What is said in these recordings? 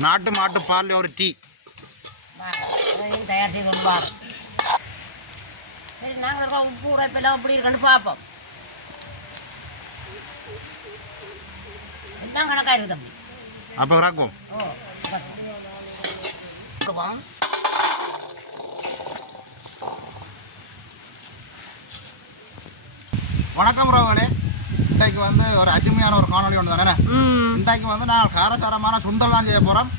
நாட்டு மாட்டு பாலில் ஒரு டீ தயார் செய்து கொண்டு வரோம். சரி, நாங்கள் உப்பு உடைப்பெல்லாம் எப்படி இருக்குன்னு பார்ப்போம். எல்லாம் கணக்காக இருக்குது தம்பி. அப்போ ராக்குவோம். வணக்கம் ரோகலே. இன்றைக்கு வந்து ஒரு அருமையான ஒரு காணொலி ஒன்று தானே. இன்றைக்கு வந்து நான் காரசாரமான சுண்டல் தான் செய்ய போகிறோம்.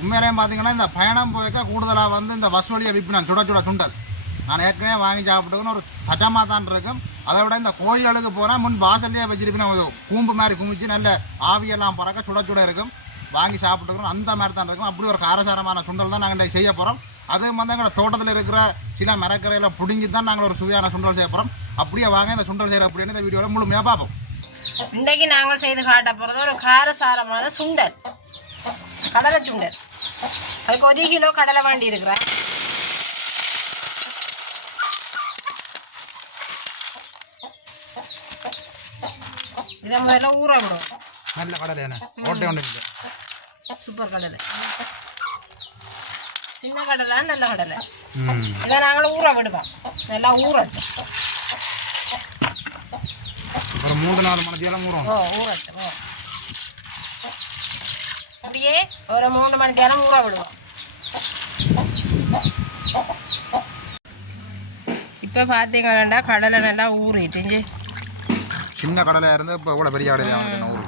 உண்மையிலேயும் பார்த்தீங்கன்னா இந்த பயணம் போய்க்க கூடுதலாக வந்து இந்த வசூலியை விற்பினான் சுட சுட சுண்டல் நான் ஏற்கனவே வாங்கி சாப்பிட்டுக்குன்னு ஒரு தட்டமாக தான் இருக்கும். அதை விட இந்த கோயில்களுக்கு போனால் முன் வாசல்லையே வச்சிருப்பேன், கூம்பு மாதிரி குமிச்சு நல்ல ஆவியெல்லாம் பறக்க சுட சுட இருக்கும். வாங்கி சாப்பிட்டுக்கிறோம் அந்த மாதிரி தான் இருக்கும். அப்படி ஒரு காரசாரமான சுண்டல் தான் நாங்கள் இன்றைக்கு செய்ய போகிறோம். அதுவும் வந்து எங்களோட தோட்டத்தில் இருக்கிற சில மரக்கரையில் பிடுங்கி தான் நாங்கள் ஒரு சுவையான சுண்டல் செய்ய போகிறோம். அப்படியே வாங்க இந்த சுண்டல் செய்கிற அப்படின்னு இந்த வீடியோவில் முழுமையாக பார்ப்போம். இன்றைக்கு நாங்கள் செய்து காட்ட போகிறது ஒரு காரசாரமான சுண்டல், கடலை சுண்டல். அதுக்கு 1 கிலோ கடலை வேண்டி இருக்கிறேன். இதை முதல்ல ஊற விடும். நல்ல கடலை என்ன ஓட்டை ஒன்று இல்லை, சூப்பர் கடலை, சின்ன கடலை, நல்ல கடலை. இதை நாங்களும் ஊற விடுவோம். நல்லா ஊறட்டும். ஒரு 3-4 மணி நேரம் ஊறும். ஊறட்டும். அப்படியே ஒரு 3 மணி நேரம் ஊற விடுவோம். இப்போ பார்த்தீங்கன்னா கடலை நல்லா ஊறிட்டு, சின்ன கடலையாக இருந்து இப்போ கூட பெரிய கடலையாக ஊறு.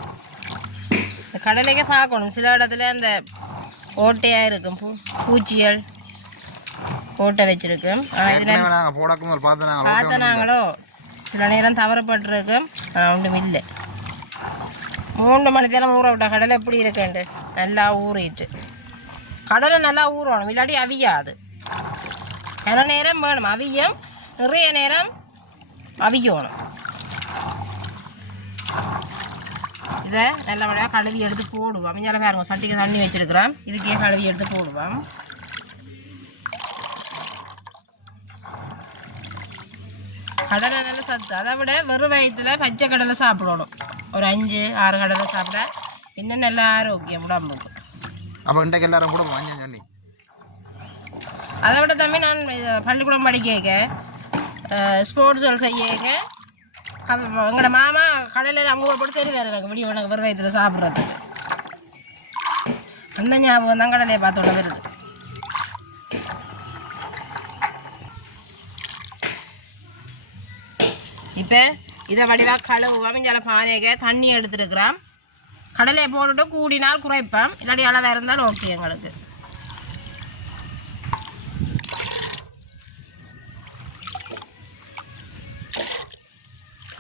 இந்த கடலைக்கே பார்க்கணும், சில இடத்துல அந்த ஓட்டையாக இருக்கும், பூச்சிகள் ஓட்டை வச்சிருக்கும். பார்த்த நாங்களோ சில நேரம் தவறப்பட்டிருக்கும், ஒன்றும் இல்லை. 3 மணி நேரம் ஊற விட்டா கடலை எப்படி இருக்குண்டு நல்லா ஊறிட்டு. கடலை நல்லா ஊறணும், இல்லாட்டி அவியாது. சில நேரம் வேணும் அவியம், நிறைய நேரம் அவியணும். இதை நல்லபடியாக கழுவி எடுத்து போடுவோம். அவிஞ்சால பாருங்க, சட்டிக்கு தண்ணி வச்சுருக்கிறோம், இதுக்கே கழுவி எடுத்து போடுவோம். கடலை நல்ல சத்து. அதை விட வெறும் வயிற்றில் பச்சை கடலை சாப்பிடணும். ஒரு 5-6 கடலை சாப்பிட இன்னும் நல்ல ஆரோக்கியம் உடம்புக்கு. அப்போ இன்றைக்கு எல்லாரும் கூட வாங்கி. அதை விட தம்பி, நான் பள்ளிக்கூடம் படிக்க ஸ்போர்ட்ஸ் செய்ய எங்களோட மாமா கடையில் அவங்க போட்டு தெரிவார் எனக்கு விடிய எனக்கு வெறும் வயிற்றில் சாப்பிட்றதுக்கு. அந்த ஞாபகம் தான் கடலையை பார்த்தோட வருது. இப்போ இதை வடிவாக கழுவுவோம். இங்கே பானைக்கு தண்ணி எடுத்துருக்குறோம். கடலையை போட்டுட்டு கூடினால் குறைப்போம், இல்லாட்டி அளவாக இருந்தாலும் ஓகே எங்களுக்கு.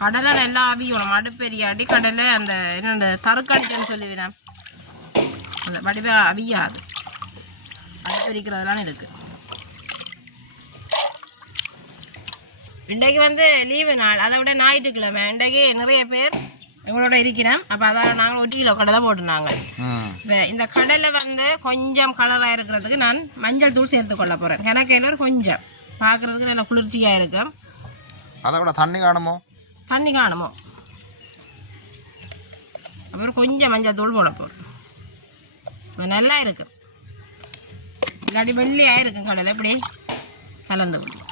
கடலை நல்லா அவியணும். அடுப்பெரியாடி கடலை அந்த என்னென்ன தறுக்கடிச்சன்னு சொல்லுவேன், அந்த வடிவாக அவியாது. அடுப்பெரிக்கிறதுலாம் இருக்குது. இன்றைக்கு வந்து லீவு நாள், அதை விட ஞாயிற்றுக்கிழமை. இன்றைக்கு நிறைய பேர் எங்களோட இருக்கிறேன். அப்போ அதான் நாங்கள் 1 கிலோ கடலை போட்டுனாங்க. இந்த கடலை வந்து கொஞ்சம் கலராக இருக்கிறதுக்கு நான் மஞ்சள் தூள் சேர்த்து கொள்ள போகிறேன். எனக்கு ஒரு கொஞ்சம் பார்க்குறதுக்கு நல்லா குளிர்ச்சியாக இருக்கும். அதை விட தண்ணி காணுமோ அப்புறம் கொஞ்சம் மஞ்சள் தூள் போட போகிறோம். நல்லா இருக்கும், இல்லாட்டி வெள்ளையாக இருக்கும் கடலை. இப்படி கலந்து விடும்.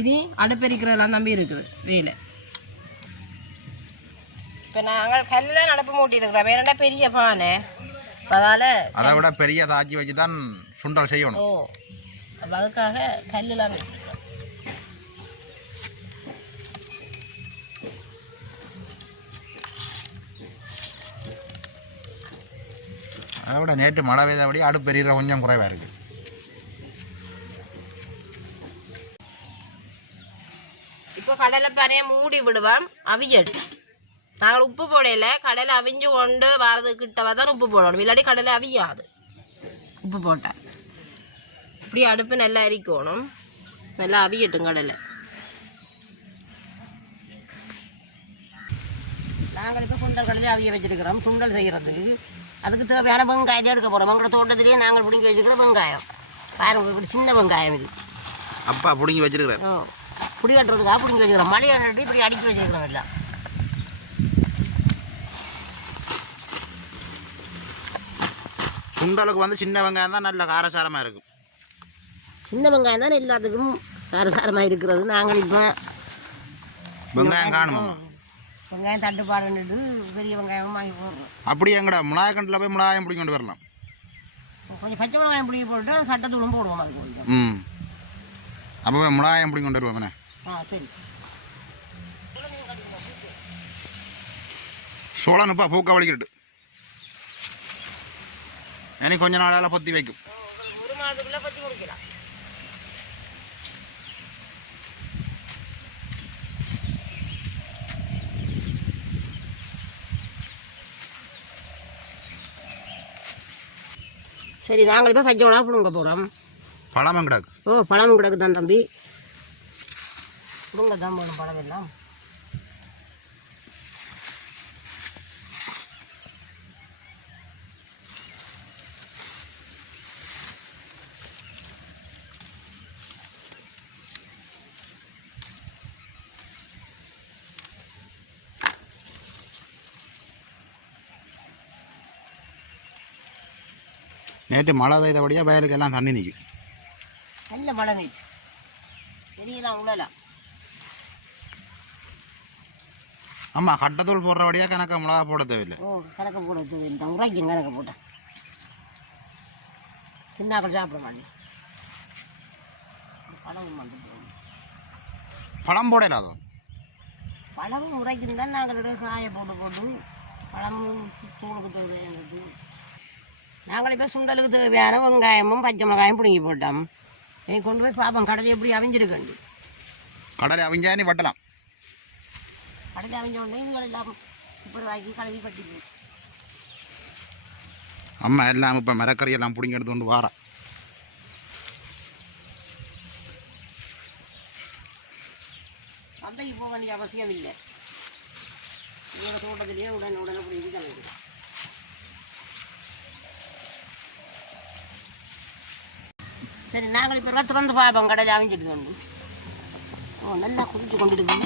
இனி அடுப்பெரிக்கிறதெல்லாம் தம்பி இருக்குது வேலை. இப்போ நாங்கள் கல்லில் அடுப்பு மூட்டிருக்கிறோம். வேறண்டா பெரிய பானை, அதால் அதை விட பெரிய தாக்கி வச்சு தான் சுண்டல் செய்யணும். அப்போ அதுக்காக கல்லுலாம் அதை விட நேற்று மழை பெய்தபடி அடுப்பு எரிகிற கொஞ்சம் குறைவாக இருக்குது. இப்போ கடலை பானையை மூடி விடுவோம், அவியடு. நாங்கள் உப்பு போடையில் கடலை அவிஞ்சு கொண்டு வரதுக்கிட்டவா தான் உப்பு போடணும், இல்லாட்டி கடலை அவியாது உப்பு போட்டால். இப்படி அடுப்பு நல்லா எரிக்கணும், நல்லா அவியட்டும் கடலை. நாங்கள் இப்போ சுண்டல் கடலை அவிய வச்சுருக்கிறோம் சுண்டல் செய்கிறதுக்கு. அதுக்கு தேவையான வெங்காயத்தை எடுக்க போகிறோம். எங்களோட தோட்டத்திலேயே நாங்கள் பிடுங்கி வச்சுருக்கிற வெங்காயம் பாருங்க, இப்படி சின்ன வெங்காயம் இது. அப்பா பிடுங்கி வச்சுருக்கிறேன், புடி கட்டுறதுக்காக பிடுங்கி வச்சுக்கிறோம். மழை நட்டு இப்படி அடுக்கி வச்சுருக்கிறோம் எல்லாம். சுண்டலுக்கு வந்து சின்ன வெங்காயம் தான் நல்ல காரசாரமாக இருக்கும். சின்ன வெங்காயம் தான் எல்லாத்துக்கும் காரசாரமாக இருக்கிறது. நாங்கள் இப்போ வெங்காயம் காணுமா? வெங்காயம் தட்டுப்பாடுன்னுட்டு பெரிய வெங்காயமும் வாங்கி போடுறோம். அப்படி எங்கடா மிளகாய் போய் மிளகாயம் பிடிக்க கொண்டு வரலாம். கொஞ்சம் பச்சை மிளகாயம் பிடிக்க போட்டு சட்டத்தூளும் போடுவோம். அது கொஞ்சம் அப்போ மிளகாயம் பிடிக்க கொண்டு வருவோம். சரி. சோளனுப்பா பூக்க வலிக்கிட்டு எனக்கு கொஞ்ச நாளால் பொத்தி வைக்கும். ஒரு மாதத்துக்குள்ளே பற்றி கொடுக்கலாம். சரி, நாங்கள் இப்போ பச்சை மிளகா பிடுங்க போகிறோம். பழமும் கிடக்கு. பழமும் கிடக்கு தான் தம்பி. பிடுங்க தான் போகணும் பழம் எல்லாம். நேற்று மழை பெய்தபடியாக வயலுக்கு எல்லாம் தண்ணி நிற்கும். நல்ல மழை நீர் செடியெல்லாம் உழலாம். ஆமாம், கட்டத்தூள் போடுறபடியாக கணக்க மிளகா போட தேவையில்லை. கணக்கு போட தேவையில்லை. உரைக்கும் கணக்கு போட்டேன். சின்னாக்கள் சாப்பிட மாட்டேன். பழம் போட இல்லாதோ? பழமும் உரைக்கும் தான் நாங்களுடைய காயை போட்டு பழமும் தூளுக்கு தேவையானது. நாங்கள் இப்போ சுண்டலுக்கு தேவையான வெங்காயமும் பச்சை மிளகாயும் பிடுங்கி போட்டோம். நீ கொண்டு போய் பார்ப்போம் கடலை எப்படி அவிஞ்சிருக்கண்டு. கடலை அவிஞ்சா நீ வட்டலாம். கடலை அவிஞ்ச உடனே இதுகள் எல்லாம் இப்போ வாங்கி கழுவி கட்டிக்கு. அம்மா எல்லாம் இப்போ மரக்கறி எல்லாம் பிடிங்கி எடுத்து கொண்டு வாரா. சந்தைக்கு போக வேண்டிய அவசியம் இல்லை. எங்களோட தோட்டத்திலேயே உடனே பிடிங்கி கழுவிக்கிறோம். சரி, நாங்கள் இப்போ திறந்து பார்ப்போம் கடையில் அவிஞ்சிட்டு வந்து. நல்லா குடிச்சு கொண்டுருக்கு.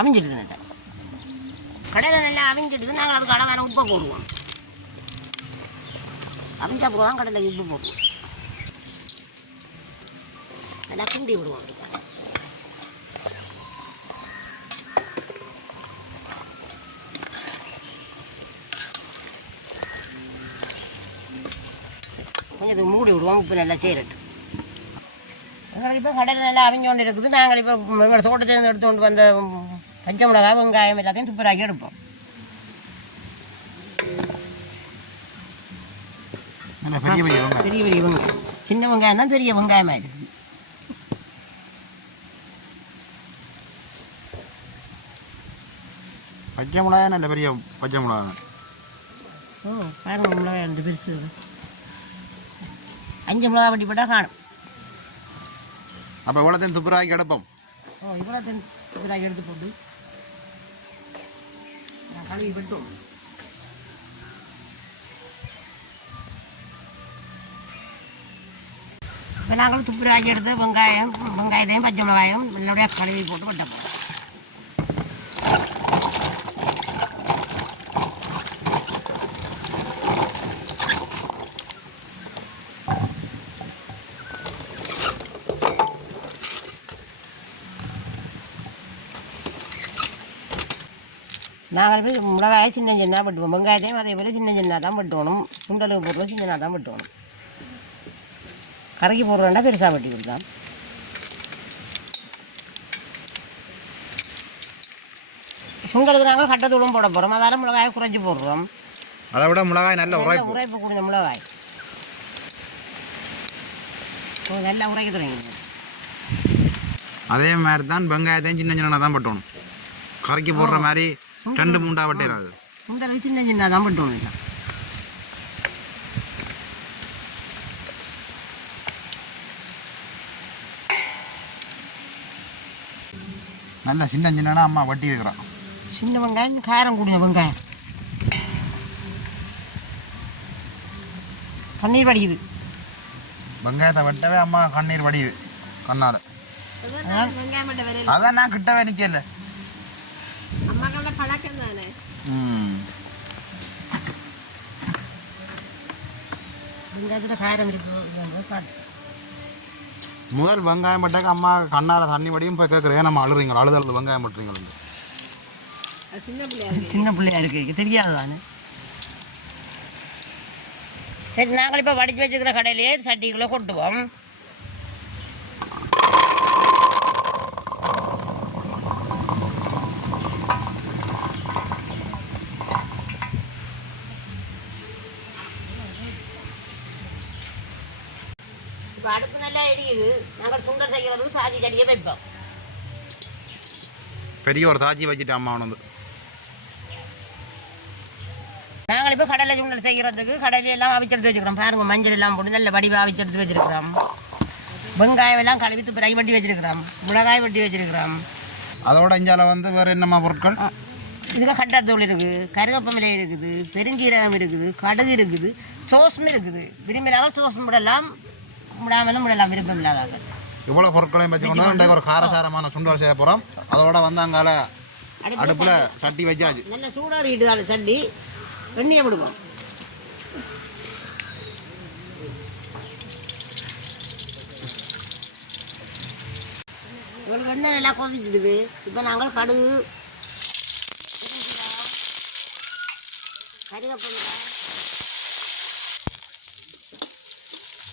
அவிஞ்சிட்டு கடையில் நல்லா அவிஞ்சிட்டு நாங்கள் அதுக்கு அளவான உப்பை போடுவோம். அவிஞ்சா போதான் கடையில் உப்பு போடுவோம். நல்லா கிண்டி விடுவோம். கொஞ்சம் இது மூடி விடுவோம். உப்பு நல்லா சேரட்டு. எங்களுக்கு இப்போ கடையில் நல்லா அவிஞ்சு கொண்டு இருக்குது. நாங்கள் இப்போ எங்களோட தோட்டத்திலேருந்து எடுத்து கொண்டு வந்த பச்சை மிளகா வெங்காயம் எல்லாத்தையும் துப்புராக்கி எடுப்போம். பெரிய பெரிய வெங்காயம், சின்ன வெங்காயம் தான் பெரிய வெங்காயமாக இருக்குது. பச்சை மிளகா நல்ல பெரிய பச்சை மிளகா. பாருங்க, மிளகாய் ரெண்டு பெருசு. 5 மிளகா வட்டி போட்டால் காணும். அப்போ இவ்வளோத்தையும் துப்புராக்கி எடுப்போம். இவ்வளோத்தையும் துப்புராக்கி எடுத்து போட்டு கழுவி விட்டோம். இப்போ நாங்களும் துப்புராக்கி எடுத்து வெங்காயத்தையும் பச்சை மிளகாயும் நல்லபடியாக கழுவி போட்டு வெட்ட போகிறோம். நாங்கள் போய் மிளகாயை சின்ன சின்னதாக வெட்டுவோம். வெங்காயத்தையும் அதே போல் சின்ன சின்னதாக தான் வெட்டணும். சுண்டலுக்கு போடுறது சின்னதாக தான் வெட்டணும். கரைக்கு போடுறோன்னா பெருசாக வெட்டி கொடுக்கலாம். சுண்டலுக்கு நாங்கள் கட்டத்தூளும் போட போகிறோம். அதால் மிளகாயை குறைச்சி போடுறோம். அதை விட மிளகாய் நல்ல உரைப்பு கூடிய மிளகாய் நல்லா உரைக்க தொடங்கிடுங்க. அதே மாதிரி தான் வெங்காயத்தையும் சின்ன சின்னதாக தான் வெட்டணும். கரைக்கு போடுற மாதிரி 2-3 வெட்டிடாது. சுண்டலுக்கு சின்ன சின்னதாக தான் வெட்டணும். நல்ல சின்ன சின்னனா அம்மா வட்டி இருக்கிறான். சின்ன வெங்காயம் காரம் கூடிய வெங்காயம். கண்ணீர் வடியுது. வெங்காயத்தை வெட்டவே அம்மா கண்ணீர் வடியுது கண்ணால். அதான் நான் கிட்டவே நிற்கல. அம்மாக்களோட பழக்கம் தானே. முதல் வெங்காயம் பட்டாக்க அம்மா கண்ணால தண்ணி வடியும் போய் கேட்குறேன். நம்ம அழுறீங்களா? அழுது வெங்காயம் பட்டுறீங்களா? சின்ன பிள்ளையா இருக்கு தெரியாது தானே. சரி, நாங்கள் இப்போ வடித்து வச்சுக்கிற கடையிலேயே சட்டிக்குள்ளே கொட்டுவோம். இப்போ அடுப்பு நல்லா எரியுது. நாங்கள் சுண்டல் செய்கிறதுக்கு சாஜி சட்டியை வைப்போம். பெரிய ஒரு தாஜி வச்சுட்டு அம்மா வந்து நாங்கள் இப்போ கடலை சுண்டல் செய்கிறதுக்கு கடையில எல்லாம் அவிச்செடுத்து வச்சுக்கிறோம். பாருங்க, மஞ்சள் எல்லாம் போட்டு நல்ல வடிவாக அவிச்செடுத்து வச்சுருக்கிறோம். வெங்காயம் எல்லாம் கழுவிட்டு ஃப்ரை பண்ணி வச்சுருக்கிறோம். மிளகாய் வெட்டி வச்சுருக்கிறோம். அதோட இஞ்சால வந்து வேறு என்னம்மா பொருட்கள்? இதுக்கு கட்டாத்தூள் இருக்குது, கருவேப்பமிலை இருக்குது, பெருஞ்சீரகம் இருக்குது, கடுகு இருக்குது, சோஸும் இருக்குது. விரும்பினாலும் சோஸும் விடலாம், விடாமலும் விடலாம் விருப்பம் இல்லாதாங்க. இவ்வளோ பொருட்களையும் வச்சுக்கொண்டு இன்றைக்கு ஒரு காரசாரமான சுண்டல் செய்ய போகிறோம். அதோட வந்து அங்கால அடுப்பில் சட்டி வச்சாச்சு. நல்ல சூடாறிட்டு சட்டி எண்ணெயை விடுவோம். இவங்களுக்கு எண்ணெய் நல்லா கொதிக்கிடுது. இப்போ நாங்கள் கடுகு, கருவேப்பிலை,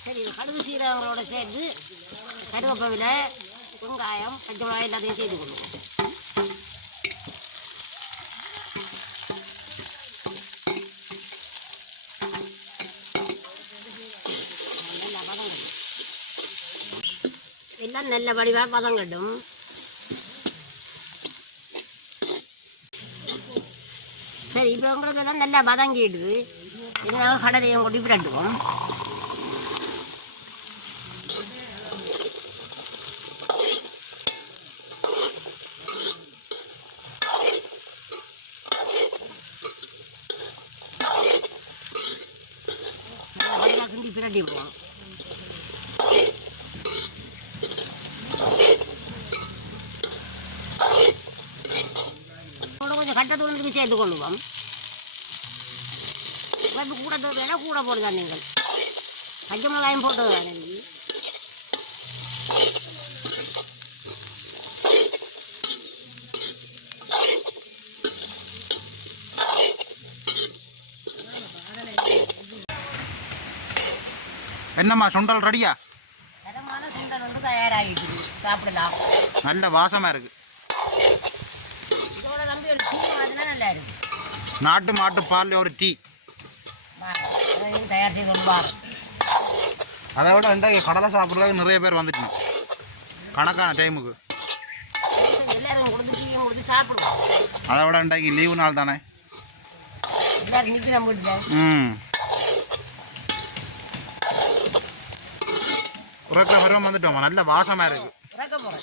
சரி கடுகு சீரகங்களோட சேர்த்து கருவேப்பிலை, வெங்காயம், பச்சை மிளகாய் எல்லாத்தையும் சேர்த்து கொள்ளுவோம். எல்லாம் நல்ல வடிவாக பதங்கட்டும். சரி, இப்போ உங்களுக்கு எல்லாம் நல்லா வதங்கிடுது. இது நாங்கள் கடலையும் கொட்டி விட்டுவோம். கிண்டி பிரட்டிடுவோம். கொஞ்சம் கட்டத்தூளுக்கு சேர்த்து கொள்ளுவோம். இப்போ கூட தேவையான கூட போடுதான். நீங்கள் பச்சை மிளகாயும் போட்டு தானே. என்னம்மா சுண்டல் ரெடியா? தரமான சுண்டல் வந்து தயாராகிட்டு சாப்பிடலாம். நல்ல வாசமாக இருக்குது. இதோட தம்பி ஒரு டீ மாதிரினா நல்லா இருக்கு. நாட்டு மாட்டு பாலில் ஒரு டீ அதையும் தயார் செய்து கொள்வார். அதை விட இன்றைக்கு கடலை சாப்பிட்றதுக்கு நிறைய பேர் வந்துட்டோம் கணக்கான டைமுக்கு. எல்லாரும் கொடுத்து டீயும் கொடுத்து சாப்பிடுவோம். அதை விட இன்றைக்கு லீவு நாள் தானே. எல்லாரும் நிற்க நம்ம வீட்டில் உறக்க பருவம் வந்துட்டோமா. நல்ல வாசமாக இருக்குது.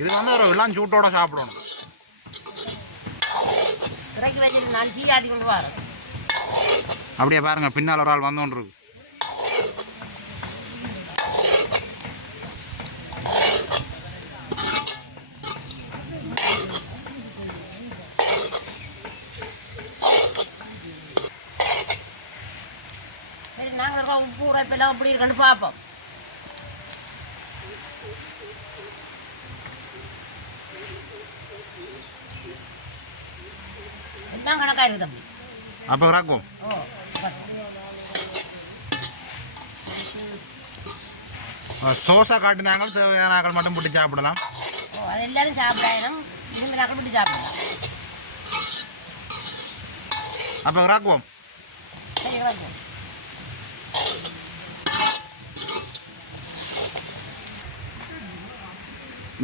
இது வந்து ஒரு இளம் சூட்டோட சாப்பிடணும். இறக்கி வச்சு நான் டீ ஆதி கொண்டு வரேன். அப்படியே பாருங்க, பின்னால் ஒரு ஆள் வந்தோன்னு இருக்கு. சரி, நாங்கள் உப்பு உரைப்பெல்லாம் எப்படி இருக்குன்னு பார்ப்போம். எல்லாம் கணக்காக இருக்குது தம்பி. அப்போ இறக்குவோம். சோசா காட்டினாங்க, தேவையான ஆக்கள் மட்டும் போட்டு சாப்பிடலாம். அது எல்லாரும் சாப்பிடணும். இரும்பு நாக்கள் போட்டு சாப்பிடலாம். அப்போ இறக்குவோம். சரி, இறக்குவோம்.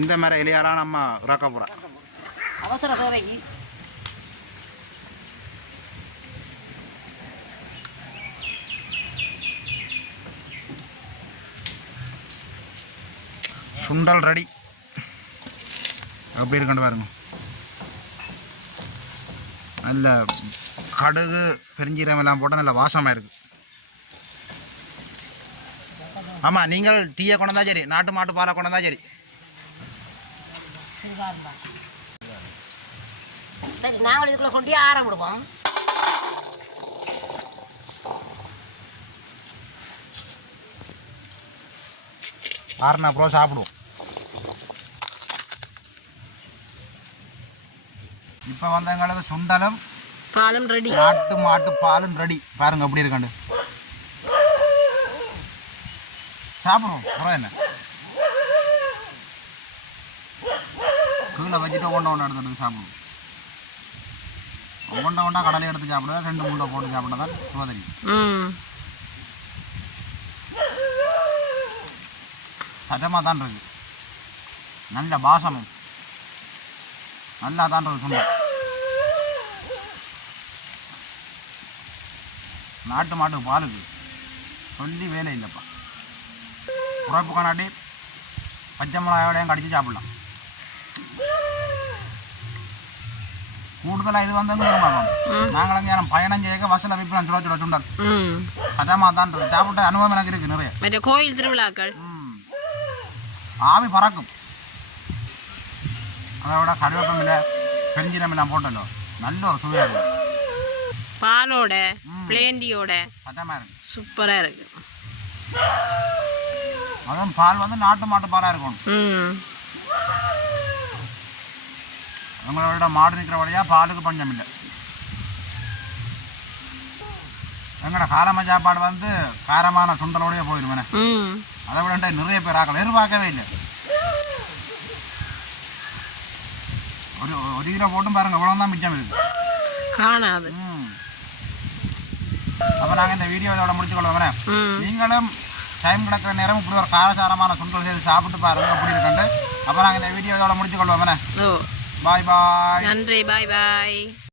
இந்த மாதிரி இலையாலாம் நம்ம இறக்க போகிறோம். அவசர தேவைக்கு சுண்டல் ரெடி. எப்படி இருக்குன்னு பாருங்க. நல்ல கடுகு பெருஞ்சீரகம் எல்லாம் போட்டால் நல்ல வாசமாக இருக்குது. ஆமாம், நீங்கள் டீயை கொண்டா சரி, நாட்டு மாட்டு பாலை கொண்டா சரி. சரி நாங்கள் இதுக்குள்ள கொண்டு ஆற விடுவோம். ஆறுனா அப்புறம் சாப்பிடுவோம். இப்போ வந்து எங்களுக்கு சுண்டலும் பாலும் ரெடி. நாட்டு மாட்டு பாலும் ரெடி. பாருங்க எப்படி இருக்காண்டு. சாப்பிடுவோம். அப்புறம் என்ன கீழே வச்சுட்டு ஒன்றை எடுத்துட்டு சாப்பிடுவோம். ஒன்றை கடலை எடுத்து சாப்பிடுவேன். 2 முண்டை போட்டு சாப்பிட்டா தான் சுவதரி. சட்டமாக தான் இருக்குது. நல்ல பாசமும் நல்லா தான் இருக்குது சுண்டல். நாட்டு மாட்டு பாலுக்கு சொல்லி வேலை இல்லைப்பா. உரைப்பு கண்ணாடி பச்சை மிளகாயோடையும் கடிச்சு சாப்பிடலாம். கூடுதலாக இது வந்து நாங்கள் அங்கே பயணம் செய்ய வசல விற்பலாம். சுட சுண்டல் சட்டமாக தான் இருக்குது. சாப்பிட்ட அனுபவம் எனக்கு இருக்குது நிறைய. கோயில் திருவிழாக்கள் ஆவி பறக்கும். அதை விட கருவேப்பமில்லை பெருஞ்சீரம் எல்லாம் போட்டല്ലോ நல்ல ஒரு சுவையாக இருக்கும். பாலோட பிளேண்டியோட சட்டமாக இருக்கு. சூப்பராக இருக்கு. அதுவும் பால் வந்து நாட்டு மாட்டு பாலாக இருக்கணும். எங்களோட மாடு நிற்கிற வழியாக பாலுக்கு பஞ்சம் இல்லை. எங்களோட காலம சாப்பாடு வந்து காரமான சுண்டலோடய போயிடுவேனே. அதை விட நிறைய பேர் ஆக்கல எதிர்பார்க்கவே இல்லை. ஒரு கிலோ போட்டும் பாருங்க இவ்வளோ தான் மிச்சம் இருக்குது காணாது. அப்போ நாங்கள் இந்த வீடியோ இதோட முடிச்சுக்கொள்வோம். நீங்களும் டைம் கிடக்கிற நேரம் இப்படி ஒரு காரசாரமான சுண்டல் செய்து சாப்பிட்டு பாருங்க எப்படி இருக்குண்டு. அப்போ நாங்கள் இந்த வீடியோ இதோட முடிச்சுக்கொள்வோம். பாய் பாய். நன்றி. பாய் பாய்.